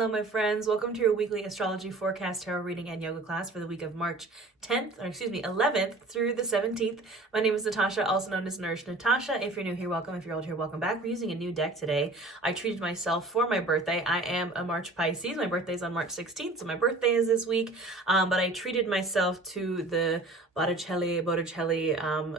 Hello, my friends. Welcome to your weekly astrology forecast, tarot reading, and yoga class for the week of March 11th through the 17th. My name is Natasha, also known as Nourish Natasha. If you're new here, welcome. If you're old here, welcome back. We're using a new deck today. I treated myself for my birthday. I am a March Pisces. My birthday is on March 16th, so my birthday is this week. But I treated myself to the Botticelli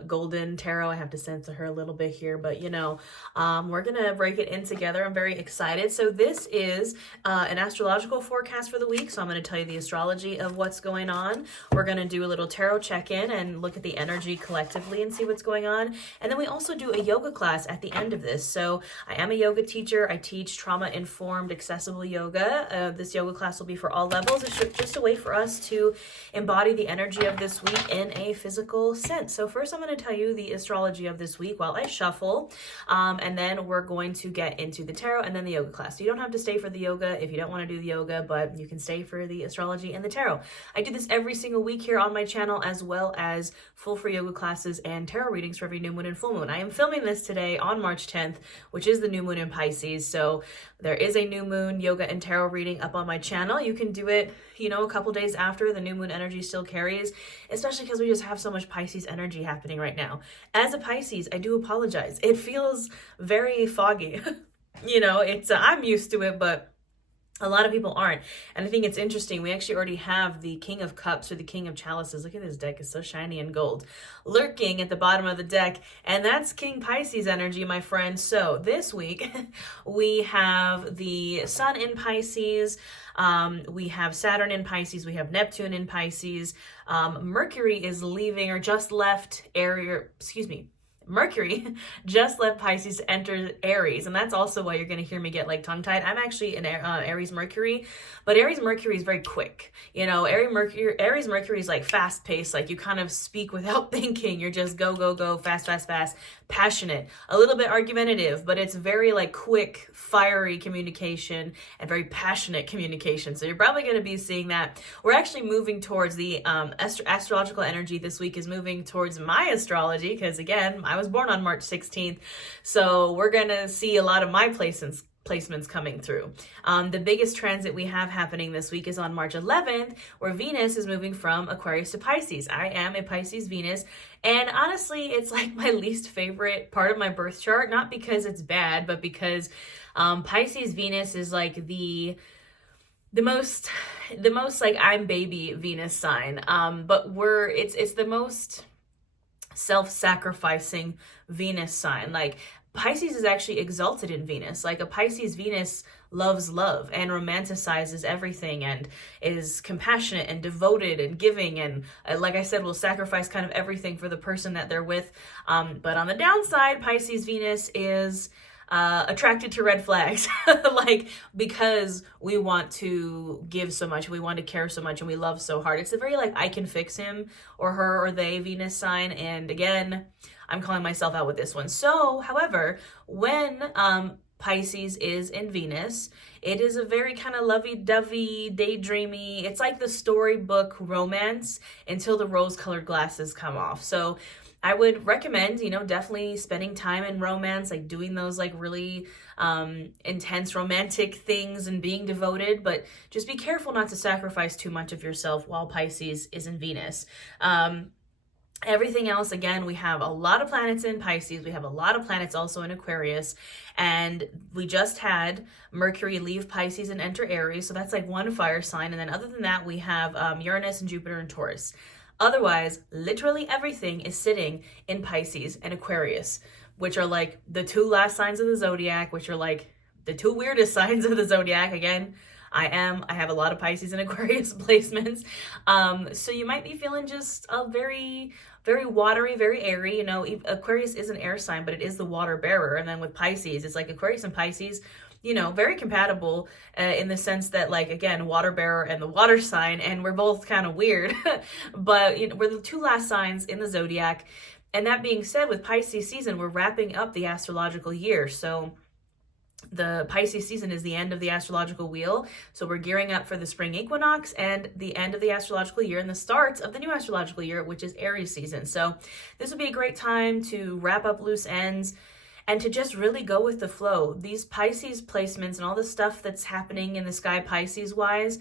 Golden Tarot. I have to censor her a little bit here, but we're gonna break it in together. I'm very excited. So this is an astrological forecast for the week. So I'm going to tell you the astrology of what's going on. We're going to do a little tarot check-in and look at the energy collectively and see what's going on. And then we also do a yoga class at the end of this. So I am a yoga teacher. I teach trauma-informed, accessible yoga. This yoga class will be for all levels. It's just a way for us to embody the energy of this week in a physical sense. So first I'm going to tell you the astrology of this week while I shuffle. And then we're going to get into the tarot and then the yoga class. So you don't have to stay for the yoga if you don't want to do the yoga, but you can stay for the astrology and the tarot. I do this every single week here on my channel, as well as full free yoga classes and tarot readings for every new moon and full moon. I am filming this today on March 10th, which is the new moon in Pisces. So there is a new moon yoga and tarot reading up on my channel. You can do it, a couple days after the new moon energy still carries, especially because we just have so much Pisces energy happening right now. As a Pisces, I do apologize. It feels very foggy. I'm used to it, but a lot of people aren't. And I think it's interesting. We actually already have the King of Cups or the King of Chalices. Look at this deck. It's so shiny and gold. Lurking at the bottom of the deck. And that's King Pisces energy, my friend. So this week, we have the Sun in Pisces. We have Saturn in Pisces. We have Neptune in Pisces. Mercury is leaving or just left Mercury just left Pisces to enter Aries, and that's also why you're going to hear me get tongue-tied. I'm actually an Aries Mercury, but Aries Mercury is very quick. Aries Mercury is fast-paced, you kind of speak without thinking. You're just go, fast, passionate, a little bit argumentative, but it's very quick, fiery communication and very passionate communication. So you're probably going to be seeing that. We're actually moving towards the astrological energy this week is moving towards my astrology, because again, I was born on March 16th. So we're going to see a lot of my placements coming through. The biggest transit we have happening this week is on March 11th, where Venus is moving from Aquarius to Pisces. I am a Pisces Venus, and honestly, it's my least favorite part of my birth chart, not because it's bad, but because Pisces Venus is the most I'm baby Venus sign. But it's the most self-sacrificing Venus sign. Pisces is actually exalted in Venus. A Pisces Venus loves love and romanticizes everything and is compassionate and devoted and giving, and like I said, will sacrifice kind of everything for the person that they're with. But on the downside, Pisces Venus is attracted to red flags, because we want to give so much, we want to care so much, and we love so hard. It's a very I can fix him or her or they Venus sign. And again, I'm calling myself out with this one. So, however, when Pisces is in Venus, it is a very kind of lovey-dovey, daydreamy, it's like the storybook romance until the rose-colored glasses come off. So I would recommend, definitely spending time in romance, doing those really intense romantic things and being devoted, but just be careful not to sacrifice too much of yourself while Pisces is in Venus. Everything else, again, we have a lot of planets in Pisces. We have a lot of planets also in Aquarius. And we just had Mercury leave Pisces and enter Aries. So that's one fire sign. And then other than that, we have Uranus and Jupiter in Taurus. Otherwise, literally everything is sitting in Pisces and Aquarius, which are the two last signs of the zodiac, which are the two weirdest signs of the zodiac. Again, I have a lot of Pisces and Aquarius placements. So you might be feeling just a very, very watery, very airy. Aquarius is an air sign, but it is the water bearer. And then with Pisces, it's Aquarius and Pisces, very compatible in the sense that, again, water bearer and the water sign, and we're both kind of weird, but we're the two last signs in the zodiac. And that being said, with Pisces season, we're wrapping up the astrological year. So the Pisces season is the end of the astrological wheel. So we're gearing up for the spring equinox and the end of the astrological year and the start of the new astrological year, which is Aries season. So this would be a great time to wrap up loose ends and to just really go with the flow. These Pisces placements and all the stuff that's happening in the sky Pisces wise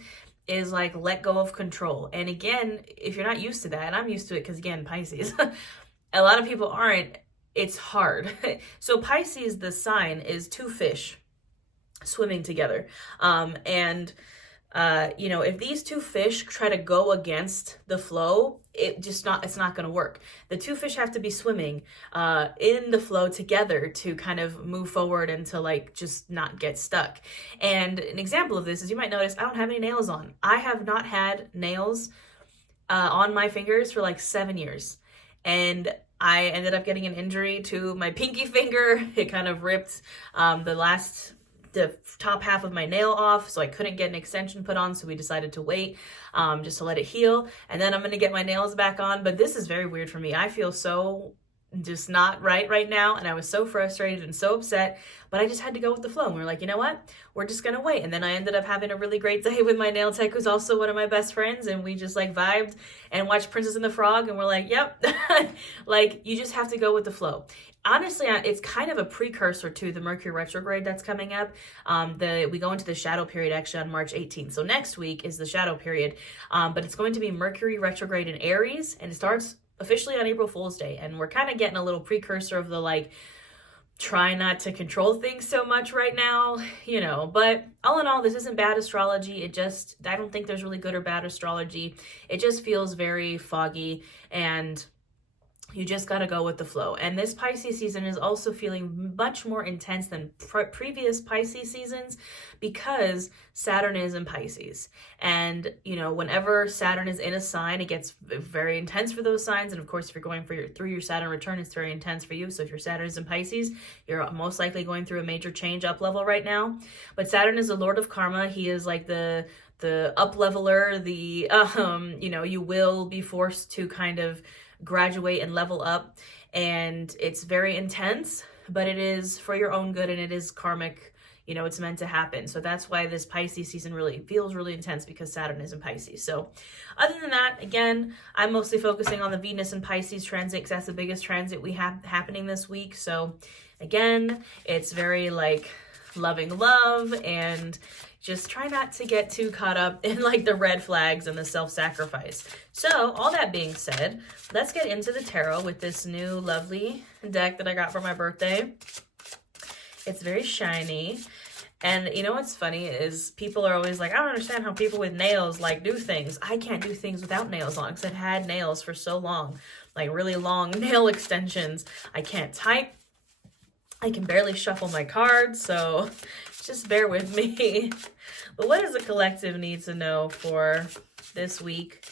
is like let go of control. And again, if you're not used to that, and I'm used to it because again, Pisces, a lot of people aren't, it's hard. So Pisces, the sign is two fish swimming together. If these two fish try to go against the flow, it's not going to work. The two fish have to be swimming in the flow together to kind of move forward and to like just not get stuck. And an example of this is, you might notice I don't have any nails on. I have not had nails on my fingers for like 7 years. And I ended up getting an injury to my pinky finger. It kind of ripped the top half of my nail off, so I couldn't get an extension put on, so we decided to wait just to let it heal, and then I'm going to get my nails back on. But this is very weird for me. I feel so just not right now, and I was so frustrated and so upset, but I just had to go with the flow, and we were like, you know what, we're just gonna wait. And then I ended up having a really great day with my nail tech, who's also one of my best friends, and we just like vibed and watched Princess and the Frog, and we're like, yep. Like, you just have to go with the flow. Honestly, it's kind of a precursor to the Mercury retrograde that's coming up. We go into the shadow period actually on March 18th. So next week is the shadow period, but it's going to be Mercury retrograde in Aries, and it starts officially on April Fool's Day. And we're kind of getting a little precursor of the like, try not to control things so much right now, but all in all, this isn't bad astrology. I don't think there's really good or bad astrology. It just feels very foggy, and you just got to go with the flow. And this Pisces season is also feeling much more intense than previous Pisces seasons because Saturn is in Pisces. And, whenever Saturn is in a sign, it gets very intense for those signs. And of course, if you're going through your Saturn return, it's very intense for you. So if your Saturn is in Pisces, you're most likely going through a major change up level right now. But Saturn is the Lord of Karma. He is like the up leveler, you will be forced to kind of graduate and level up, and it's very intense, but it is for your own good, and it is karmic. It's meant to happen. So that's why this Pisces season really feels really intense, because Saturn is in Pisces. So other than that, again, I'm mostly focusing on the Venus and Pisces transit, because that's the biggest transit we have happening this week. So again, it's very like loving love, and just try not to get too caught up in like the red flags and the self-sacrifice. So all that being said, let's get into the tarot with this new lovely deck that I got for my birthday. It's very shiny. And what's funny is people are always like, I don't understand how people with nails like do things. I can't do things without nails on, because I've had nails for so long, like really long nail extensions. I can't type. I can barely shuffle my cards, so just bear with me. But what does the collective need to know for this week,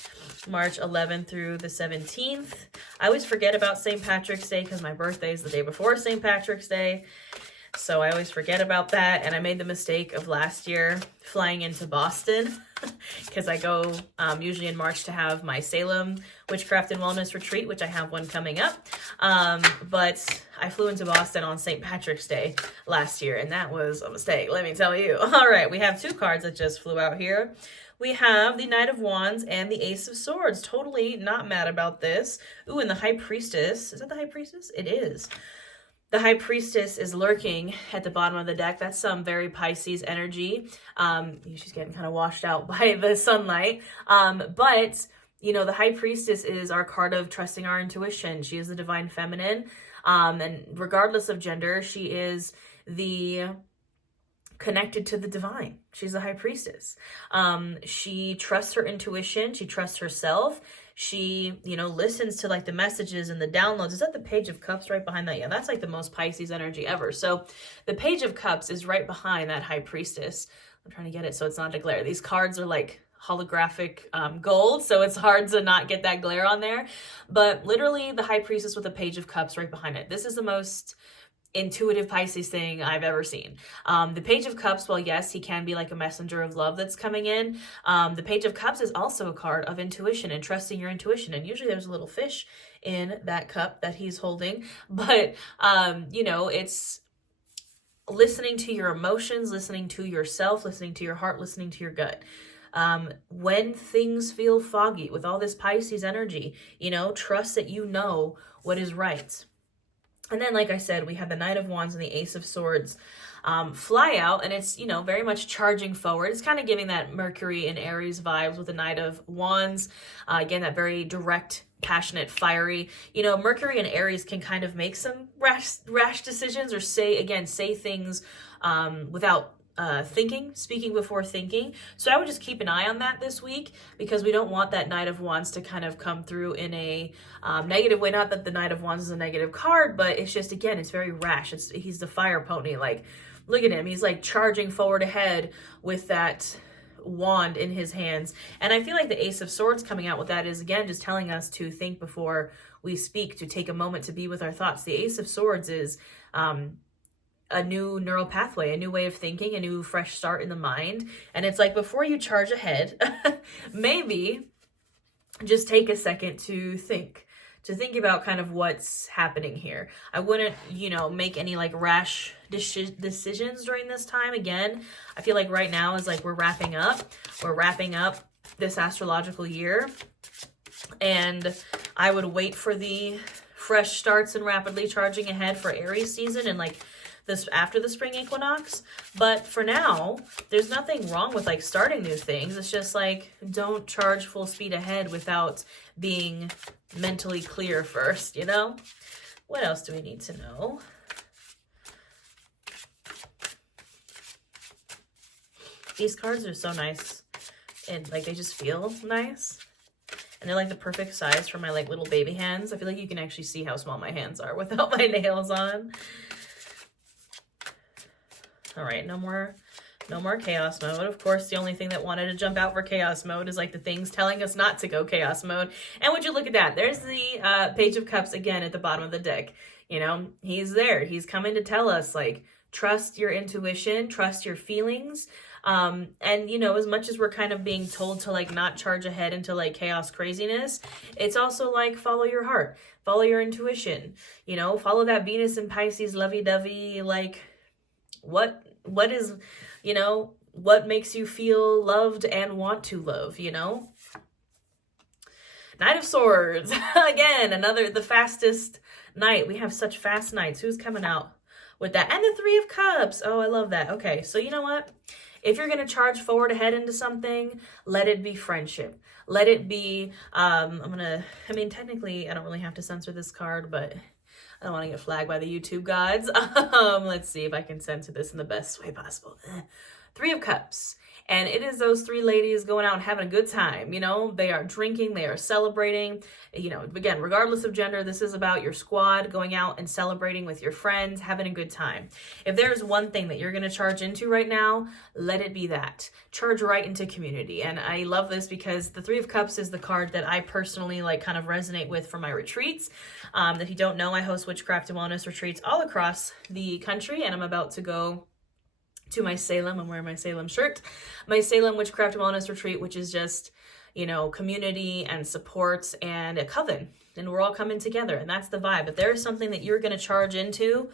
March 11th through the 17th? I always forget about St. Patrick's Day because my birthday is the day before St. Patrick's Day. So I always forget about that. And I made the mistake of last year flying into Boston because I go usually in March to have my Salem Witchcraft and Wellness Retreat, which I have one coming up. But I flew into Boston on St. Patrick's Day last year, and that was a mistake, let me tell you. All right, we have two cards that just flew out here. We have the Knight of Wands and the Ace of Swords. Totally not mad about this. Ooh, and the High Priestess. Is that the High Priestess? It is. The High Priestess is lurking at the bottom of the deck. That's some very Pisces energy. She's getting kind of washed out by the sunlight. But, the High Priestess is our card of trusting our intuition. She is the divine feminine. And regardless of gender, she is connected to the divine. She's a High Priestess. She trusts her intuition. She trusts herself. She, listens to like the messages and the downloads. Is that the Page of Cups right behind that? Yeah, that's like the most Pisces energy ever. So the Page of Cups is right behind that High Priestess. I'm trying to get it so it's not a glare. These cards are like holographic gold, so it's hard to not get that glare on there. But literally the High Priestess with the Page of Cups right behind it. This is the most intuitive Pisces thing I've ever seen. The Page of Cups, well, yes, he can be like a messenger of love that's coming in. The Page of Cups is also a card of intuition and trusting your intuition. And usually there's a little fish in that cup that he's holding. But, it's listening to your emotions, listening to yourself, listening to your heart, listening to your gut. When things feel foggy with all this Pisces energy, trust that you know what is right. And then, like I said, we have the Knight of Wands and the Ace of Swords fly out, and it's, very much charging forward. It's kind of giving that Mercury and Aries vibes with the Knight of Wands. Again, that very direct, passionate, fiery. Mercury and Aries can kind of make some rash decisions, or say things without thinking, speaking before thinking. So I would just keep an eye on that this week, because we don't want that Knight of Wands to kind of come through in a negative way. Not that the Knight of Wands is a negative card, but it's just, again, it's very rash. He's the fire pony. Like, look at him. He's like charging forward ahead with that wand in his hands. And I feel like the Ace of Swords coming out with that is, again, just telling us to think before we speak, to take a moment to be with our thoughts. The Ace of Swords is a new neural pathway, a new way of thinking, a new fresh start in the mind. And it's like, before you charge ahead, maybe just take a second to think about kind of what's happening here. I wouldn't, make any like rash decisions during this time. Again, I feel like right now is like we're wrapping up this astrological year, and I would wait for the fresh starts and rapidly charging ahead for Aries season, and like this after the spring equinox. But for now, there's nothing wrong with like starting new things. It's just like, don't charge full speed ahead without being mentally clear first, What else do we need to know? These cards are so nice, and like they just feel nice. And they're like the perfect size for my like little baby hands. I feel like you can actually see how small my hands are without my nails on. All right, no more chaos mode. Of course, the only thing that wanted to jump out for chaos mode is like the things telling us not to go chaos mode. And would you look at that? There's the Page of Cups again at the bottom of the deck. He's there. He's coming to tell us, like, trust your intuition, trust your feelings. And, as much as we're kind of being told to like not charge ahead into like chaos craziness, it's also like follow your heart, follow your intuition, follow that Venus and Pisces lovey-dovey, like what is, what makes you feel loved and want to love, Knight of Swords, again, the fastest knight. We have such fast knights. Who's coming out with that? And the Three of Cups. Oh, I love that. Okay, so you know what? If you're going to charge forward ahead into something, let it be friendship. Let it be, technically, I don't really have to censor this card, but I don't want to get flagged by the YouTube gods. Let's see if I can censor this in the best way possible. Three of Cups. And it is those three ladies going out and having a good time. They are drinking, they are celebrating. Again, regardless of gender, this is about your squad going out and celebrating with your friends, having a good time. If there's one thing that you're going to charge into right now, let it be that. Charge right into community. And I love this because the Three of Cups is the card that I personally like kind of resonate with for my retreats. If you don't know, I host witchcraft and wellness retreats all across the country, and I'm about to go to my Salem. I'm wearing my Salem shirt. My Salem Witchcraft and Wellness Retreat, which is just, community and support and a coven. And we're all coming together. And that's the vibe. If there's something that you're going to charge into,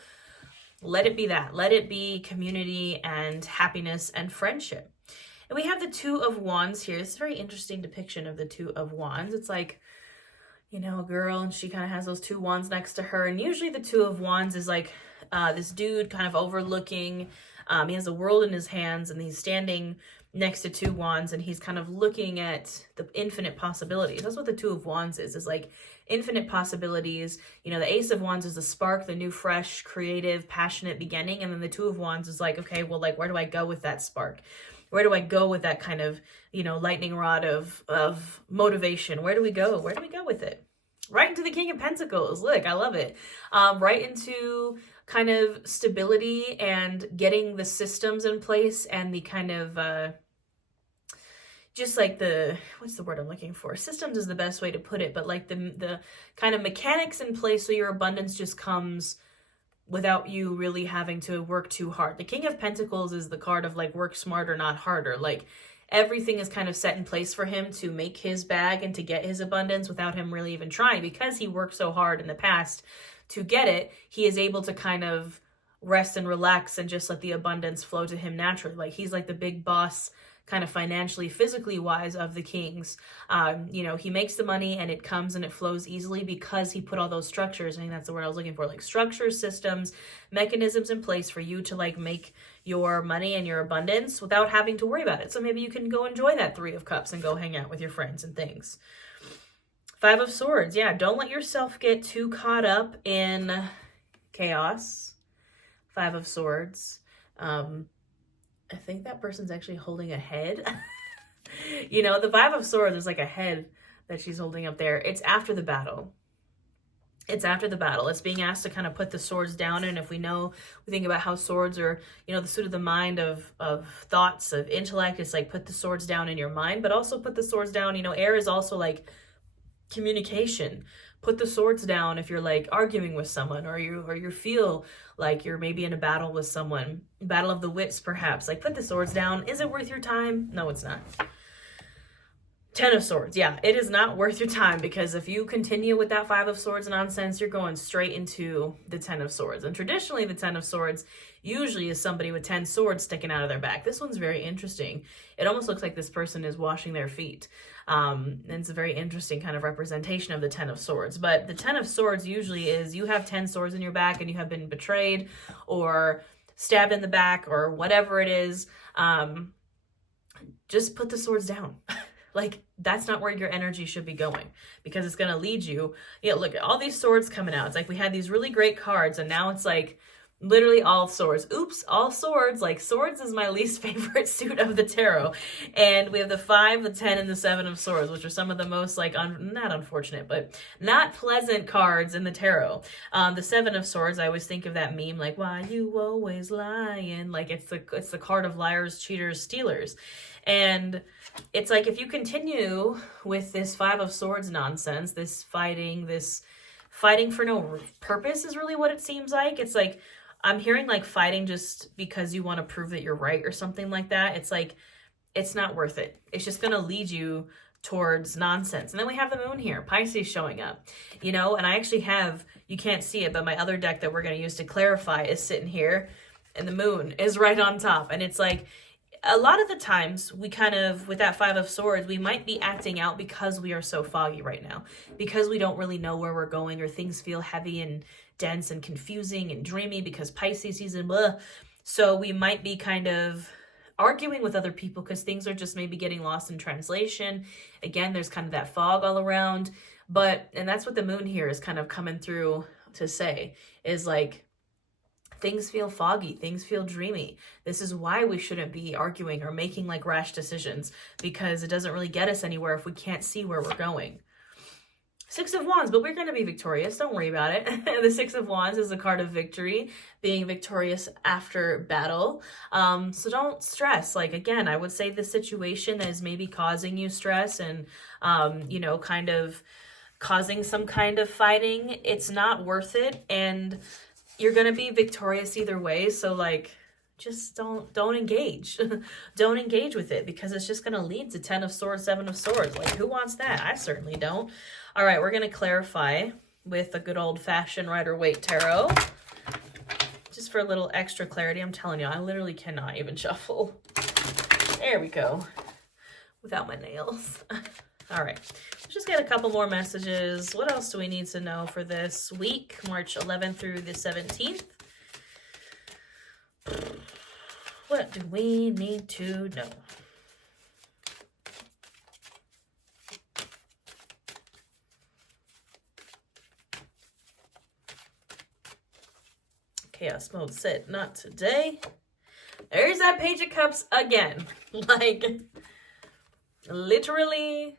let it be that. Let it be community and happiness and friendship. And we have the Two of Wands here. It's a very interesting depiction of the Two of Wands. It's like, a girl, and she kind of has those two wands next to her. And usually the Two of Wands is like this dude kind of overlooking. He has the world in his hands, and he's standing next to two wands, and he's kind of looking at the infinite possibilities. That's what the Two of Wands is like infinite possibilities. The Ace of Wands is the spark, the new, fresh, creative, passionate beginning. And then the Two of Wands is like, okay, well, like, where do I go with that spark? Where do I go with that kind of, lightning rod of motivation? Where do we go? Where do we go with it? Right into the King of Pentacles. Look, I love it. Right into kind of stability and getting the systems in place and the kind of just like what's the word I'm looking for? Systems is the best way to put it, but like the kind of mechanics in place so your abundance just comes without you really having to work too hard. The King of Pentacles is the card of like work smarter, not harder. Like everything is kind of set in place for him to make his bag and to get his abundance without him really even trying, because he worked so hard in the past to get it. He is able to kind of rest and relax and just let the abundance flow to him naturally. Like he's like the big boss kind of financially, physically wise of the kings. You know, he makes the money and it comes and it flows easily because he put all those structures. I think that's the word I was looking for, like structures, systems, mechanisms in place for you to like make your money and your abundance without having to worry about it. So maybe you can go enjoy that 3 of Cups and go hang out with your friends and things. 5 of Swords. Yeah, don't let yourself get too caught up in chaos. 5 of Swords. I think that person's actually holding a head. You know, the 5 of Swords is like a head that she's holding up there. It's after the battle. It's after the battle. It's being asked to kind of put the swords down. And if we think about how swords are, you know, the suit of the mind of thoughts, of intellect. It's like put the swords down in your mind, but also put the swords down. You know, air is also like communication. Put the swords down if you're like arguing with someone, or you feel like you're maybe in a battle with someone. Battle of the wits, perhaps. Like, put the swords down. Is it worth your time? No, it's not. 10 of Swords. Yeah, it is not worth your time, because if you continue with that 5 of Swords nonsense, you're going straight into the 10 of Swords. And traditionally, the 10 of Swords usually is somebody with 10 swords sticking out of their back. This one's very interesting. It almost looks like this person is washing their feet. And it's a very interesting kind of representation of the 10 of Swords. But the 10 of Swords usually is you have 10 swords in your back and you have been betrayed or stabbed in the back or whatever it is. Just put the swords down. Like, that's not where your energy should be going, because it's going to lead you. Yeah, look at all these swords coming out. It's like we had these really great cards, and now it's like literally all swords. Oops, all swords. Like, swords is my least favorite suit of the tarot. And we have the 5, the 10, and the 7 of Swords, which are some of the most, like, not unfortunate, but not pleasant cards in the tarot. The 7 of Swords, I always think of that meme, like, why you always lying? Like, it's the card of liars, cheaters, stealers. And it's like, if you continue with this 5 of Swords nonsense, this fighting for no purpose is really what it seems like. It's like, I'm hearing like fighting just because you want to prove that you're right or something like that. It's like, it's not worth it. It's just going to lead you towards nonsense. And then we have the moon here, Pisces showing up, you know, and I actually have, you can't see it, but my other deck that we're going to use to clarify is sitting here, and the moon is right on top. And it's like, a lot of the times we kind of, with that 5 of Swords, we might be acting out because we are so foggy right now, because we don't really know where we're going, or things feel heavy and dense and confusing and dreamy because Pisces season, blah. So we might be kind of arguing with other people because things are just maybe getting lost in translation. Again, there's kind of that fog all around. And that's what the moon here is kind of coming through to say, is like, things feel foggy, things feel dreamy. This is why we shouldn't be arguing or making like rash decisions, because it doesn't really get us anywhere if we can't see where we're going. 6 of Wands, but we're going to be victorious. Don't worry about it. The 6 of Wands is a card of victory, being victorious after battle. So don't stress. Like, again, I would say the situation that is maybe causing you stress and, you know, kind of causing some kind of fighting, it's not worth it. And you're going to be victorious either way. So like, just don't engage. Don't engage with it, because it's just going to lead to 10 of Swords, 7 of Swords. Like, who wants that? I certainly don't. All right, we're going to clarify with a good old-fashioned Rider-Waite tarot. Just for a little extra clarity. I'm telling you, I literally cannot even shuffle. There we go. Without my nails. All right. Let's just get a couple more messages. What else do we need to know for this week, March 11th through the 17th? What do we need to know? Chaos mode said, not today. There's that Page of Cups again. Like, literally.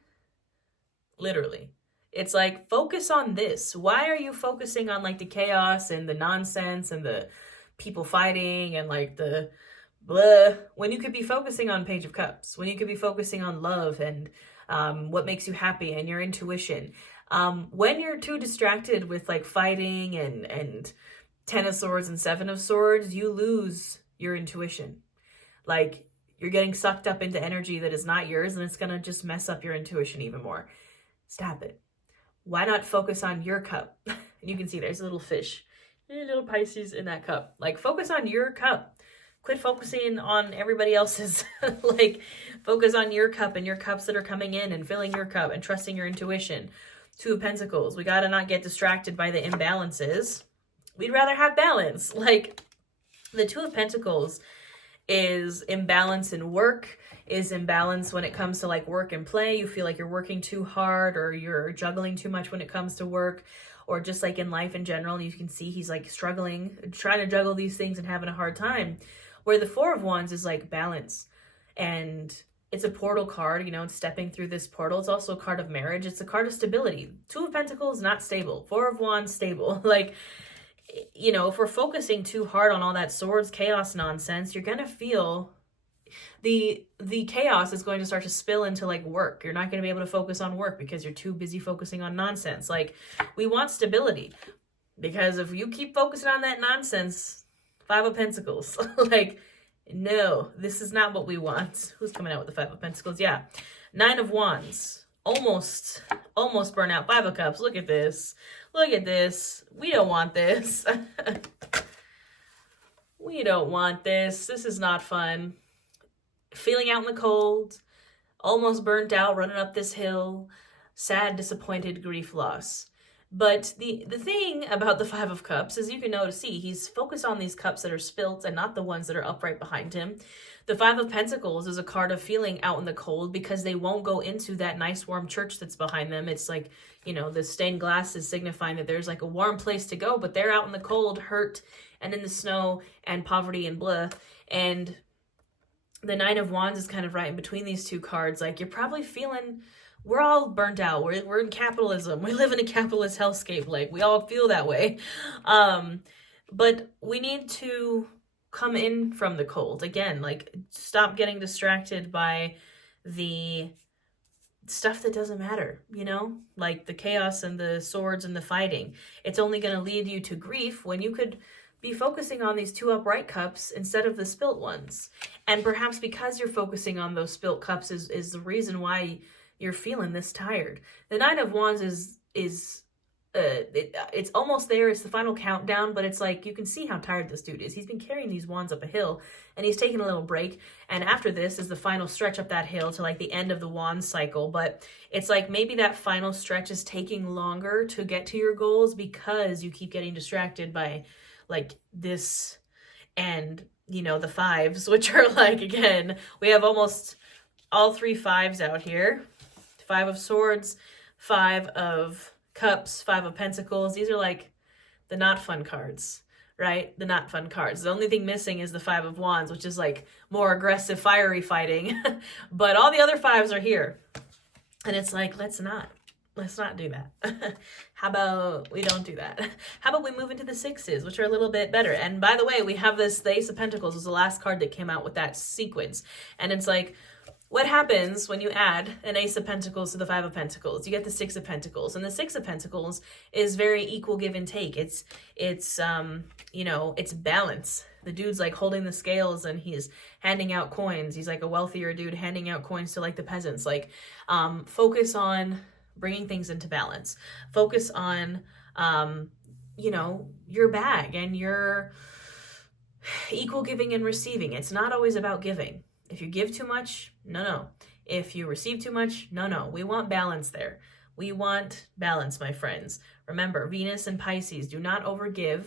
It's like, focus on this. Why are you focusing on like the chaos and the nonsense and the people fighting and like the blah, when you could be focusing on Page of Cups, when you could be focusing on love and what makes you happy and your intuition. When you're too distracted with like fighting and 10 of Swords and 7 of Swords, you lose your intuition. Like, you're getting sucked up into energy that is not yours, and it's going to just mess up your intuition even more. Stop it. Why not focus on your cup? And you can see there's a little fish, a little Pisces in that cup. Like, focus on your cup. Quit focusing on everybody else's. Like, focus on your cup and your cups that are coming in and filling your cup and trusting your intuition. Two of Pentacles. We got to not get distracted by the imbalances. We'd rather have balance. Like, the Two of Pentacles is imbalance in work, is imbalance when it comes to like work and play. You feel like you're working too hard or you're juggling too much when it comes to work, or just like in life in general. You can see he's like struggling, trying to juggle these things and having a hard time. Where the Four of Wands is like balance, and it's a portal card, you know, it's stepping through this portal. It's also a card of marriage. It's a card of stability. Two of Pentacles, not stable. Four of Wands, stable. Like, you know, if we're focusing too hard on all that swords chaos nonsense, you're going to feel the chaos is going to start to spill into like work. You're not going to be able to focus on work because you're too busy focusing on nonsense. Like, we want stability, because if you keep focusing on that nonsense, Five of Pentacles, like, no, this is not what we want. Who's coming out with the Five of Pentacles? Yeah. Nine of Wands. Almost burnout. Five of Cups. Look at this. Look at this. We don't want this. We don't want this. This is not fun. Feeling out in the cold. Almost burnt out, running up this hill. Sad, disappointed, grief, loss. But the thing about the Five of Cups is you can notice, see, he's focused on these cups that are spilt and not the ones that are upright behind him. The Five of Pentacles is a card of feeling out in the cold because they won't go into that nice warm church that's behind them. It's like, you know, the stained glass is signifying that there's like a warm place to go, but they're out in the cold, hurt, and in the snow and poverty and blah. And the Nine of Wands is kind of right in between these two cards. Like, you're probably feeling... We're all burnt out. We're in capitalism. We live in a capitalist hellscape. Like, we all feel that way. But we need to come in from the cold. Again, like, stop getting distracted by the stuff that doesn't matter, you know? Like the chaos and the swords and the fighting. It's only going to lead you to grief when you could be focusing on these two upright cups instead of the spilt ones. And perhaps because you're focusing on those spilt cups is the reason why you're feeling this tired. The Nine of Wands it's almost there. It's the final countdown, but it's like you can see how tired this dude is. He's been carrying these wands up a hill, and he's taking a little break. And after this is the final stretch up that hill to like the end of the wand cycle. But it's like maybe that final stretch is taking longer to get to your goals because you keep getting distracted by like this and, you know, the fives, which are like, again, we have almost all three fives out here. Five of Swords, Five of Cups, Five of Pentacles. These are like the not fun cards, right? The not fun cards. The only thing missing is the Five of Wands, which is like more aggressive, fiery fighting. But all the other fives are here. And it's like, let's not do that. How about we don't do that? How about we move into the sixes, which are a little bit better? And by the way, we have the Ace of Pentacles was the last card that came out with that sequence. And it's like, what happens when you add an Ace of Pentacles to the Five of Pentacles? You get the Six of Pentacles, and the Six of Pentacles is very equal give and take. It's you know, it's balance. The dude's like holding the scales and he's handing out coins. He's like a wealthier dude handing out coins to like the peasants. Like, focus on bringing things into balance. Focus on, you know, your bag and your equal giving and receiving. It's not always about giving. If you give too much, no. If you receive too much, no. We want balance there. We want balance, my friends. Remember, Venus and Pisces, do not overgive.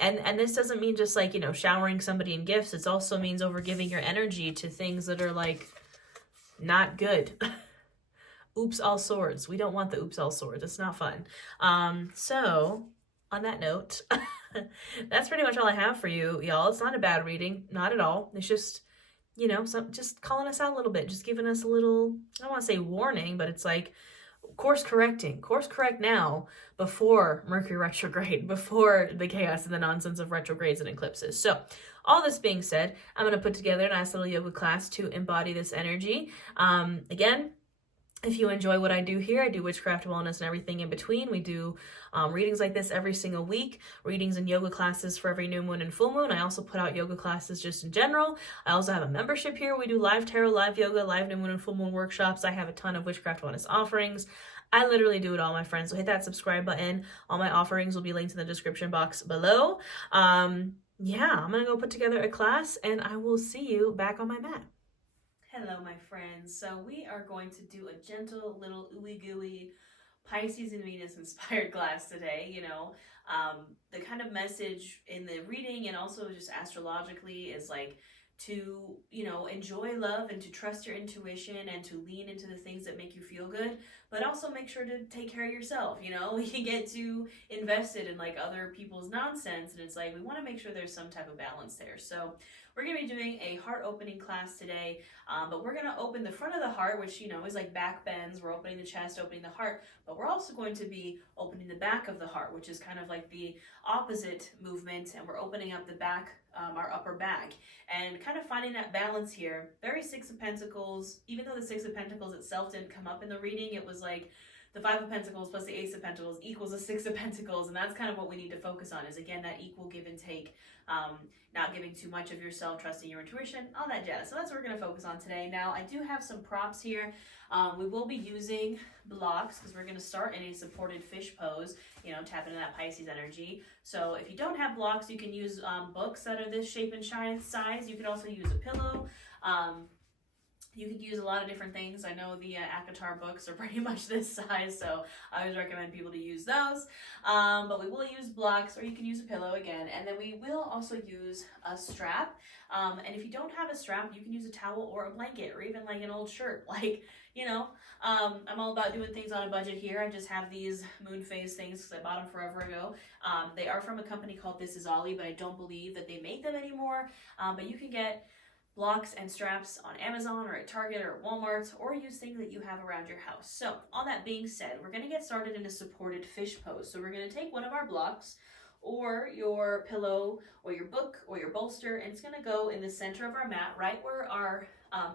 And this doesn't mean just like, you know, showering somebody in gifts. It also means overgiving your energy to things that are like not good. Oops, all swords. We don't want the oops, all swords. It's not fun. So on that note, that's pretty much all I have for you, y'all. It's not a bad reading. Not at all. It's just, you know, just calling us out a little bit, just giving us a little, I don't want to say warning, but it's like course correct now before Mercury retrograde, before the chaos and the nonsense of retrogrades and eclipses. So all this being said, I'm going to put together a nice little yoga class to embody this energy. Again, if you enjoy what I do here, I do witchcraft, wellness, and everything in between. We do readings like this every single week, readings and yoga classes for every new moon and full moon. I also put out yoga classes just in general. I also have a membership here. We do live tarot, live yoga, live new moon and full moon workshops. I have a ton of witchcraft, wellness offerings. I literally do it all, my friends. So hit that subscribe button. All my offerings will be linked in the description box below. yeah, I'm gonna go put together a class and I will see you back on my mat. Hello, my friends. So we are going to do a gentle little ooey gooey Pisces and Venus inspired class today. The kind of message in the reading and also just astrologically is like to, enjoy love and to trust your intuition and to lean into the things that make you feel good, but also make sure to take care of yourself. We can get too invested in like other people's nonsense, and it's like we want to make sure there's some type of balance there. So we're going to be doing a heart opening class today, but we're going to open the front of the heart, which, is like back bends. We're opening the chest, opening the heart, but we're also going to be opening the back of the heart, which is kind of like the opposite movement, and we're opening up the back, our upper back, and kind of finding that balance here. Very Six of Pentacles, even though the Six of Pentacles itself didn't come up in the reading, it was like the Five of Pentacles plus the Ace of Pentacles equals a Six of Pentacles, and that's kind of what we need to focus on, is again that equal give and take, not giving too much of yourself, trusting your intuition, all that jazz. So that's what we're going to focus on today. Now, I do have some props here. We will be using blocks because we're going to start in a supported fish pose, tap into that Pisces energy. So if you don't have blocks, you can use books that are this shape and size. You can also use a pillow. You could use a lot of different things. I know the ACOTAR books are pretty much this size, so I always recommend people to use those. But we will use blocks, or you can use a pillow again. And then we will also use a strap. And if you don't have a strap, you can use a towel or a blanket, or even like an old shirt. I'm all about doing things on a budget here. I just have these moon phase things because I bought them forever ago. They are from a company called This Is Ollie, but I don't believe that they make them anymore. But you can get blocks and straps on Amazon or at Target or at Walmart, or use things that you have around your house. So all that being said, we're going to get started in a supported fish pose. So we're going to take one of our blocks or your pillow or your book or your bolster, and it's going to go in the center of our mat, right where our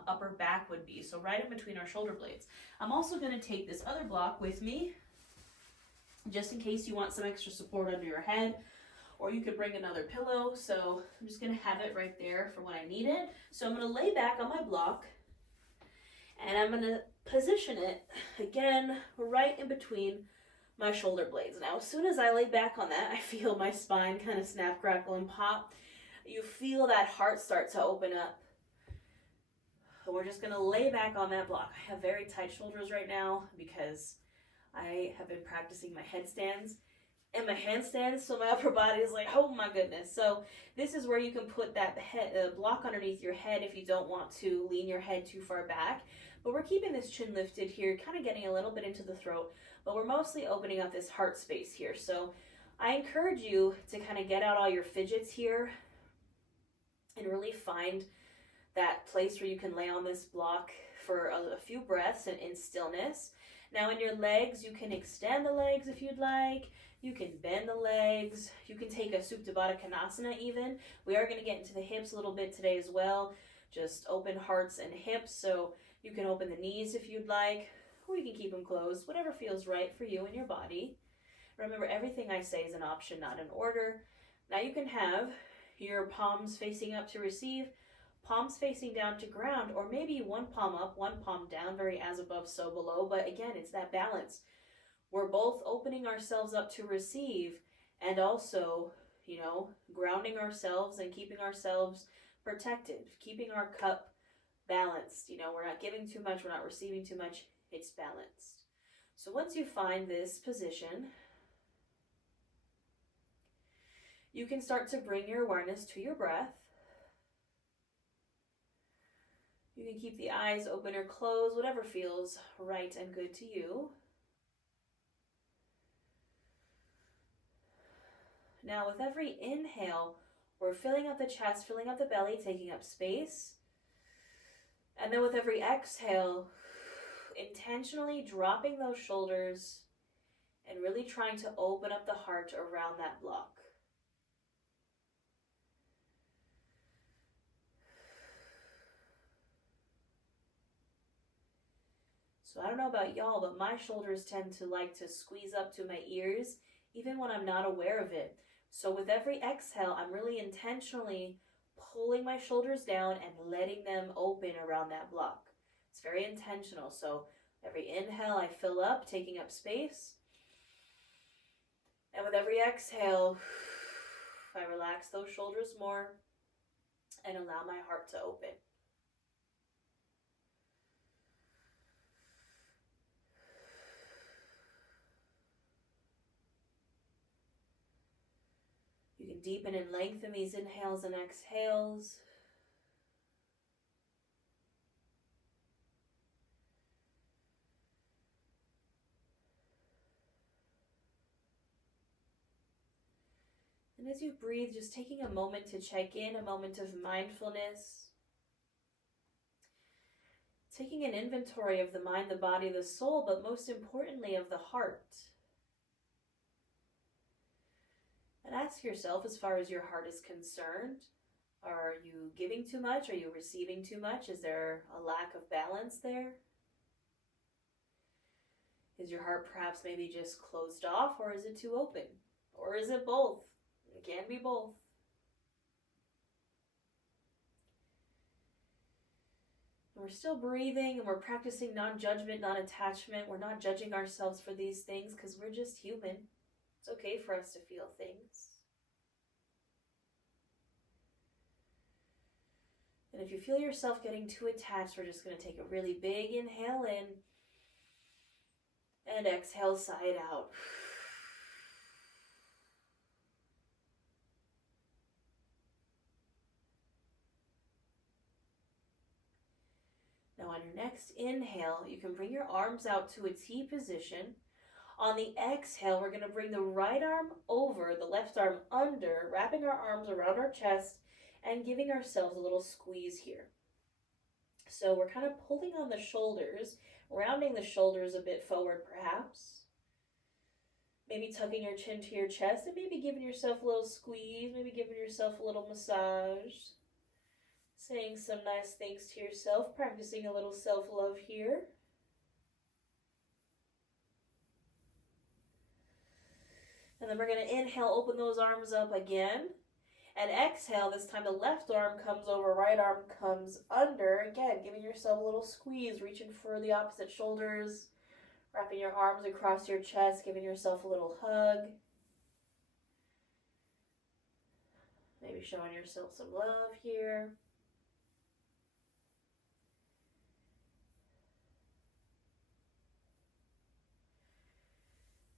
upper back would be, so right in between our shoulder blades. I'm also going to take this other block with me just in case you want some extra support under your head, or you could bring another pillow. So I'm just going to have it right there for when I need it. So I'm going to lay back on my block, and I'm going to position it again right in between my shoulder blades. Now, as soon as I lay back on that, I feel my spine kind of snap, crackle, and pop. You feel that heart start to open up. We're just going to lay back on that block. I have very tight shoulders right now because I have been practicing my headstands and my handstands, so my upper body is like, oh my goodness. So this is where you can put that block underneath your head if you don't want to lean your head too far back. But we're keeping this chin lifted here, kind of getting a little bit into the throat, but we're mostly opening up this heart space here. So I encourage you to kind of get out all your fidgets here and really find that place where you can lay on this block for a few breaths and in stillness. Now in your legs, you can extend the legs if you'd like. You can bend the legs. You can take a Supta Baddha Konasana even. We are going to get into the hips a little bit today as well. Just open hearts and hips, so you can open the knees if you'd like, or you can keep them closed, whatever feels right for you and your body. Remember, everything I say is an option, not an order. Now you can have your palms facing up to receive, palms facing down to ground, or maybe one palm up, one palm down, very as above, so below. But again, it's that balance. We're both opening ourselves up to receive and also, grounding ourselves and keeping ourselves protected, keeping our cup balanced. We're not giving too much, we're not receiving too much, it's balanced. So once you find this position, you can start to bring your awareness to your breath. You can keep the eyes open or closed, whatever feels right and good to you. Now, with every inhale, we're filling up the chest, filling up the belly, taking up space. And then with every exhale, intentionally dropping those shoulders and really trying to open up the heart around that block. So I don't know about y'all, but my shoulders tend to like to squeeze up to my ears, even when I'm not aware of it. So with every exhale, I'm really intentionally pulling my shoulders down and letting them open around that block. It's very intentional. So every inhale, I fill up, taking up space. And with every exhale, I relax those shoulders more and allow my heart to open. You can deepen and lengthen these inhales and exhales. And as you breathe, just taking a moment to check in, a moment of mindfulness. Taking an inventory of the mind, the body, the soul, but most importantly of the heart. And ask yourself, as far as your heart is concerned, are you giving too much? Are you receiving too much? Is there a lack of balance there? Is your heart perhaps maybe just closed off, or is it too open? Or is it both? It can be both. And we're still breathing and we're practicing non-judgment, non-attachment. We're not judging ourselves for these things because we're just human. It's okay for us to feel things. And if you feel yourself getting too attached, we're just going to take a really big inhale in and exhale, sigh it out. Now on your next inhale, you can bring your arms out to a T position. On the exhale, we're going to bring the right arm over, the left arm under, wrapping our arms around our chest and giving ourselves a little squeeze here. So we're kind of pulling on the shoulders, rounding the shoulders a bit forward perhaps. Maybe tucking your chin to your chest and maybe giving yourself a little squeeze, maybe giving yourself a little massage. Saying some nice things to yourself, practicing a little self-love here. And then we're going to inhale, open those arms up again. And exhale, this time the left arm comes over, right arm comes under. Again, giving yourself a little squeeze, reaching for the opposite shoulders, wrapping your arms across your chest, giving yourself a little hug. Maybe showing yourself some love here.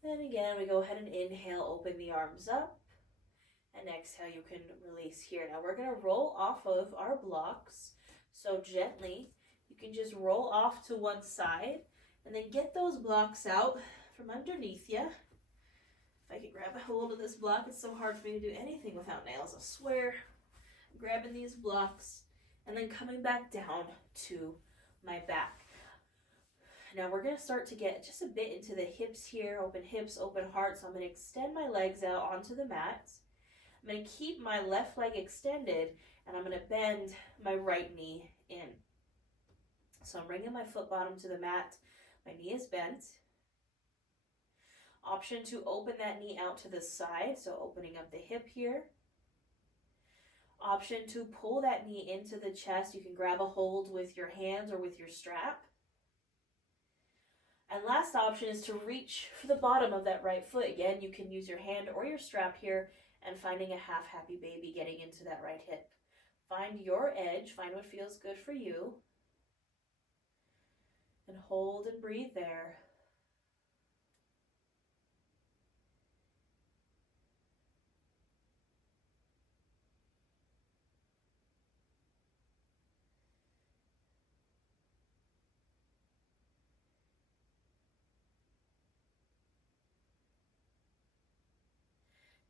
And again, we go ahead and inhale, open the arms up. And exhale, you can release here. Now we're going to roll off of our blocks. So gently, you can just roll off to one side and then get those blocks out from underneath you. If I can grab a hold of this block, it's so hard for me to do anything without nails, I swear. Grabbing these blocks and then coming back down to my back. Now we're going to start to get just a bit into the hips here, open hips, open heart. So I'm going to extend my legs out onto the mat. I'm going to keep my left leg extended and I'm going to bend my right knee in. So I'm bringing my foot bottom to the mat. My knee is bent. Option to open that knee out to the side, so opening up the hip here. Option to pull that knee into the chest. You can grab a hold with your hands or with your strap. And last option is to reach for the bottom of that right foot. Again, you can use your hand or your strap here and finding a half happy baby getting into that right hip. Find your edge, find what feels good for you. And hold and breathe there.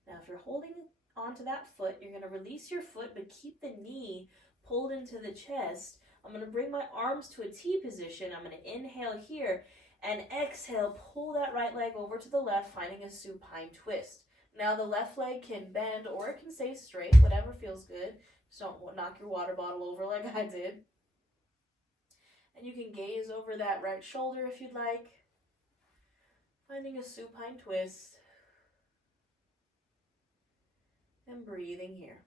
Now, if you're holding onto that foot, you're going to release your foot, but keep the knee pulled into the chest. I'm going to bring my arms to a T position. I'm going to inhale here and exhale, pull that right leg over to the left, finding a supine twist. Now, the left leg can bend or it can stay straight, whatever feels good. Just don't knock your water bottle over like I did. And you can gaze over that right shoulder if you'd like, finding a supine twist. And breathing here.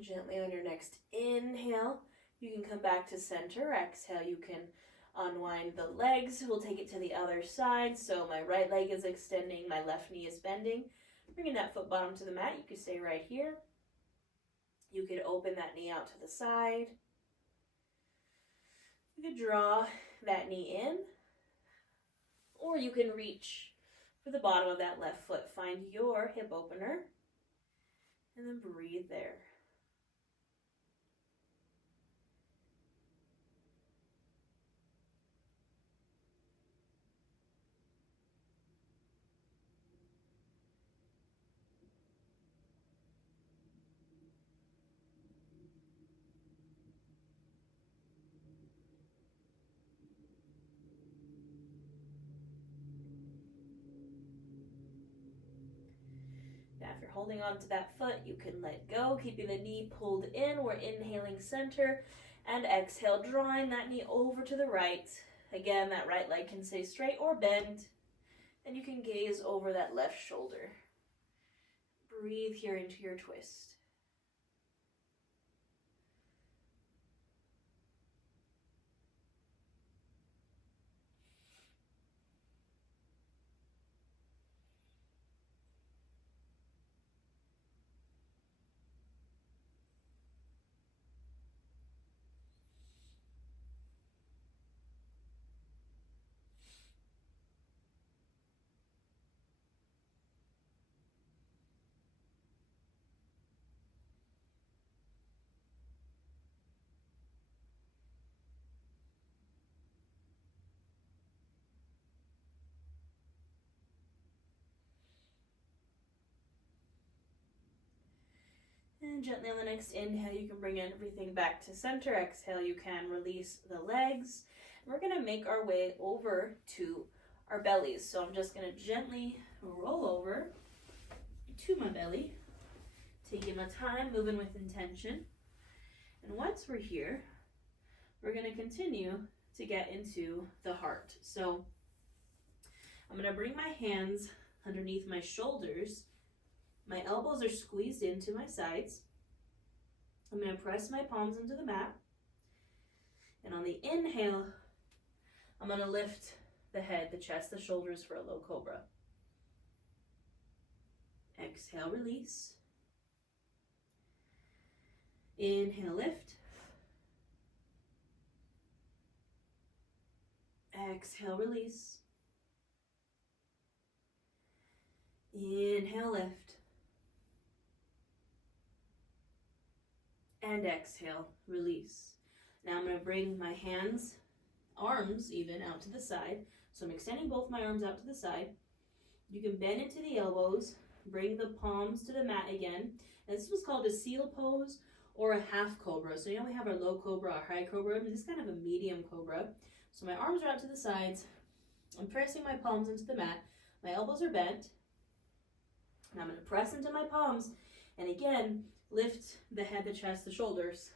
Gently on your next inhale, you can come back to center. Exhale, you can unwind the legs. We'll take it to the other side. So my right leg is extending, my left knee is bending. Bringing that foot bottom to the mat. You could stay right here. You could open that knee out to the side. You could draw that knee in, or you can reach for the bottom of that left foot. Find your hip opener, and then breathe there. Now, if you're holding on to that foot, you can let go, keeping the knee pulled in. We're inhaling center, and exhale, drawing that knee over to the right. Again, that right leg can stay straight or bend, and you can gaze over that left shoulder. Breathe here into your twist. And gently on the next inhale, you can bring everything back to center. Exhale, you can release the legs. And we're going to make our way over to our bellies. So I'm just going to gently roll over to my belly, taking my time, moving with intention. And once we're here, we're going to continue to get into the heart. So I'm going to bring my hands underneath my shoulders. My elbows are squeezed into my sides. I'm going to press my palms into the mat. And on the inhale, I'm going to lift the head, the chest, the shoulders for a low cobra. Exhale, release. Inhale, lift. Exhale, release. Inhale, lift. And exhale, release. Now I'm going to bring my hands, arms even, out to the side. So I'm extending both my arms out to the side. You can bend into the elbows, bring the palms to the mat again. And this was called a seal pose or a half cobra. So you only have a low cobra or high cobra. This is kind of a medium cobra. So my arms are out to the sides. I'm pressing my palms into the mat. My elbows are bent. And I'm going to press into my palms. And again, lift the head, the chest, the shoulders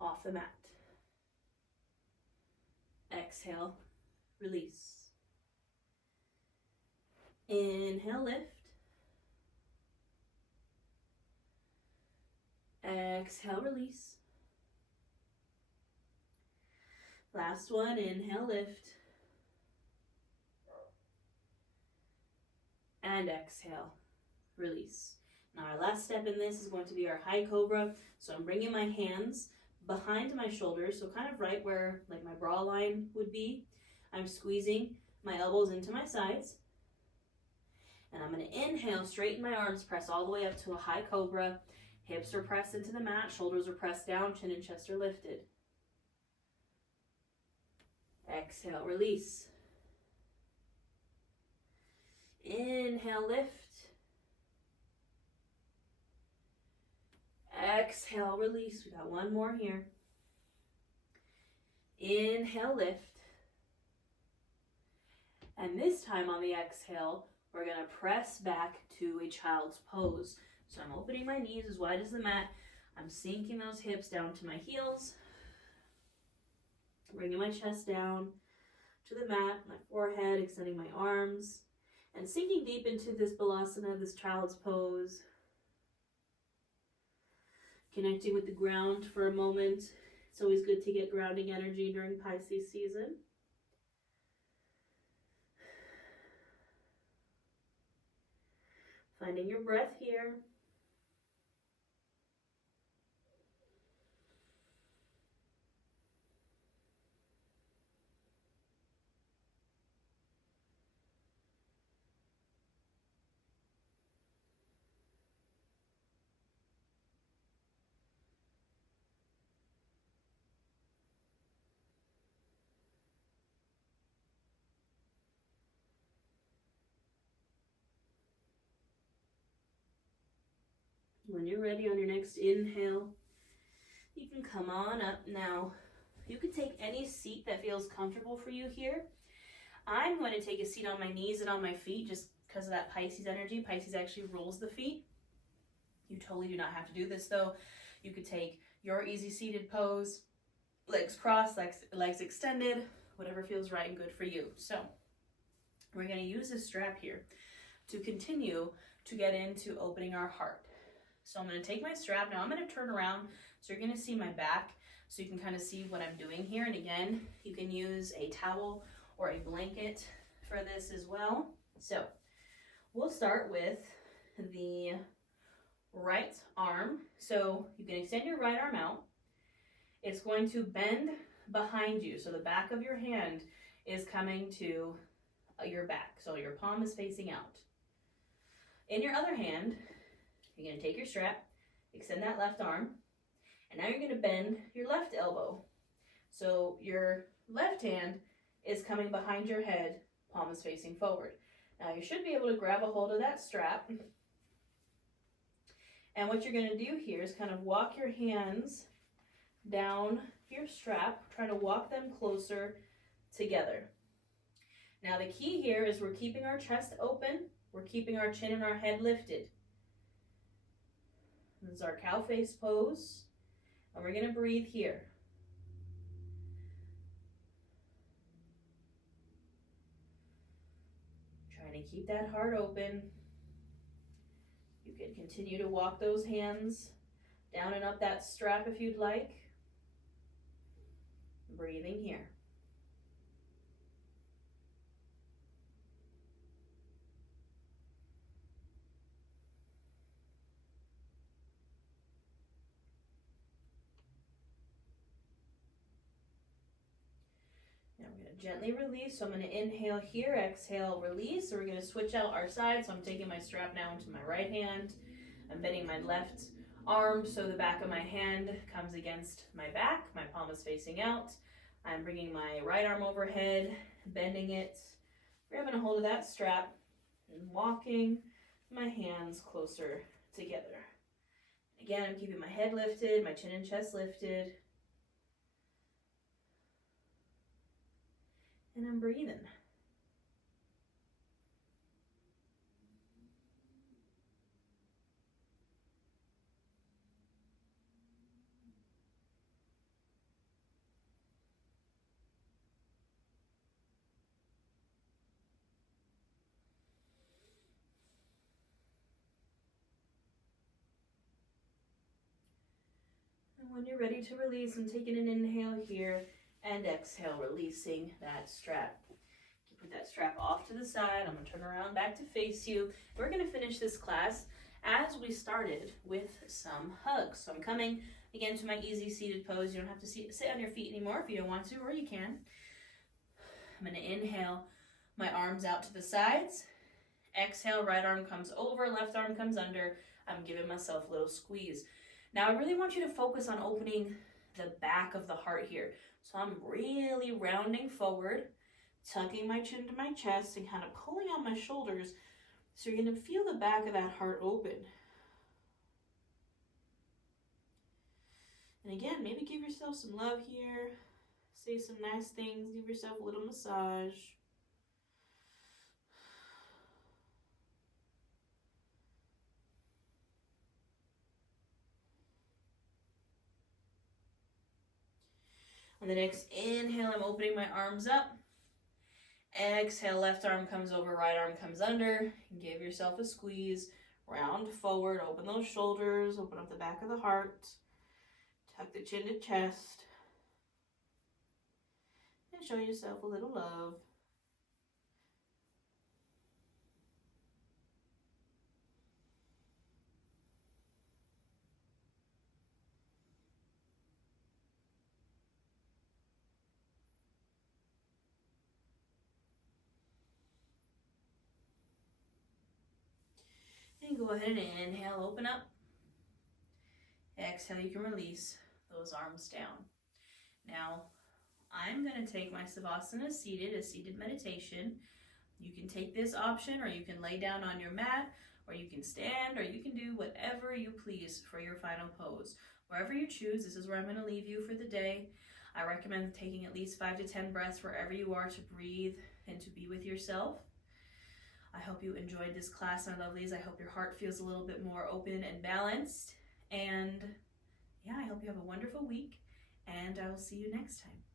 off the mat. Exhale, release. Inhale, lift. Exhale, release. Last one, inhale, lift. And exhale, release. Now our last step in this is going to be our high cobra. So I'm bringing my hands behind my shoulders, so kind of right where like my bra line would be. I'm squeezing my elbows into my sides. And I'm going to inhale, straighten my arms, press all the way up to a high cobra. Hips are pressed into the mat, shoulders are pressed down, chin and chest are lifted. Exhale, release. Inhale, lift. Exhale, release. We got one more here. Inhale, lift. And this time on the exhale, we're going to press back to a child's pose. So I'm opening my knees as wide as the mat. I'm sinking those hips down to my heels. Bringing my chest down to the mat, my forehead, extending my arms, and sinking deep into this balasana, this child's pose. Connecting with the ground for a moment. It's always good to get grounding energy during Pisces season. Finding your breath here. When you're ready on your next inhale, you can come on up now. You can take any seat that feels comfortable for you here. I'm going to take a seat on my knees and on my feet just because of that Pisces energy. Pisces actually rolls the feet. You totally do not have to do this though. You could take your easy seated pose, legs crossed, legs extended, whatever feels right and good for you. So we're going to use this strap here to continue to get into opening our heart. So I'm going to take my strap. Now I'm going to turn around so you're going to see my back so you can kind of see what I'm doing here. And again, you can use a towel or a blanket for this as well. So we'll start with the right arm. So you can extend your right arm out. It's going to bend behind you. So the back of your hand is coming to your back. So your palm is facing out. In your other hand, you're going to take your strap, extend that left arm, and now you're going to bend your left elbow. So your left hand is coming behind your head, palm is facing forward. Now you should be able to grab a hold of that strap. And what you're going to do here is kind of walk your hands down your strap, try to walk them closer together. Now the key here is we're keeping our chest open, we're keeping our chin and our head lifted. This is our cow face pose, and we're going to breathe here. Trying to keep that heart open. You can continue to walk those hands down and up that strap if you'd like. Breathing here. Now we're going to gently release. So I'm going to inhale here, exhale, release. So we're going to switch out our side. So I'm taking my strap now into my right hand. I'm bending my left arm so the back of my hand comes against my back. My palm is facing out. I'm bringing my right arm overhead, bending it, grabbing a hold of that strap, and walking my hands closer together. Again, I'm keeping my head lifted, my chin and chest lifted. And I'm breathing. And when you're ready to release, I'm taking an inhale here and exhale, releasing that strap. You put that strap off to the side. I'm going to turn around back to face you. We're going to finish this class as we started with some hugs. So I'm coming again to my easy seated pose. You don't have to sit on your feet anymore if you don't want to, or you can. I'm going to inhale my arms out to the sides. Exhale, right arm comes over, left arm comes under. I'm giving myself a little squeeze. Now I really want you to focus on opening the back of the heart here. So I'm really rounding forward, tucking my chin to my chest and kind of pulling out my shoulders. So you're going to feel the back of that heart open. And again, maybe give yourself some love here. Say some nice things. Give yourself a little massage. On the next inhale, I'm opening my arms up. Exhale, left arm comes over, right arm comes under. Give yourself a squeeze. Round forward, open those shoulders, open up the back of the heart. Tuck the chin to chest. And show yourself a little love. And go ahead and inhale, open up. Exhale, you can release those arms down. Now, I'm going to take my Savasana a seated meditation. You can take this option, or you can lay down on your mat, or you can stand, or you can do whatever you please for your final pose. Wherever you choose, this is where I'm going to leave you for the day. I recommend taking at least 5 to 10 breaths wherever you are to breathe and to be with yourself. I hope you enjoyed this class, my lovelies. I hope your heart feels a little bit more open and balanced. And yeah, I hope you have a wonderful week, and I will see you next time.